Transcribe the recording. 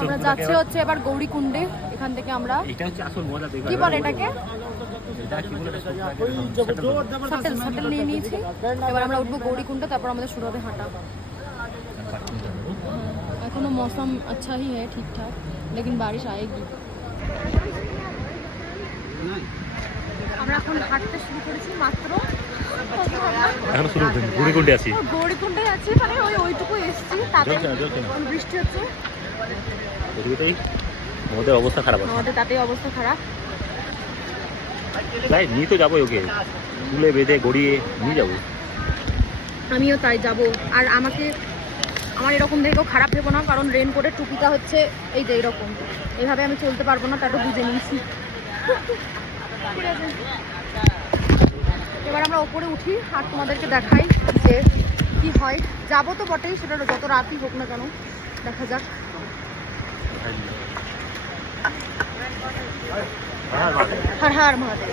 আমরা যাচ্ছি হচ্ছে এবার গৌরীকুণ্ডে। এখান থেকে আমরা কি বলে এটাকে শাটেল নিয়ে নিয়েছি। এবার আমরা উঠবো গৌরীকুণ্ডে, তারপর আমাদের শুরু হবে হাঁটা। এখনো मौसम अच्छा ही है, ठीक ठाक, लेकिन बारिश आएगी। আমরা এখন হাঁটতে শুরু করেছি মাত্র, এখনো শুরু হয়নি, গৌরীকুণ্ডে আছি। গৌরীকুণ্ডে আছি, মানে ওইটুকু এসেছি, তাতে বৃষ্টি হচ্ছে। ওদিকেই আমাদের অবস্থা খারাপ আছে, আমাদের তাতেই অবস্থা খারাপ। তাই নিয়ে তো যাবোই, ওকে তুলে বেঁধে গড়িয়ে নিয়ে যাবো। আমিও তাই যাব। আর আমার এরকম দেখেও খারাপ ভেবো না, কারণ রেনকোটের টুপিটা হচ্ছে এই যে এরকম, এইভাবে আমি চলতে পারবো না, তাটা বুঝে নিয়েছি। এবার আমরা ওপরে উঠি আর তোমাদেরকে দেখাই যে কি হয়। যাবো তো বটেই, সেটা যত রাতই হোক না কেন, দেখা যাক। হর হর মহাদেব।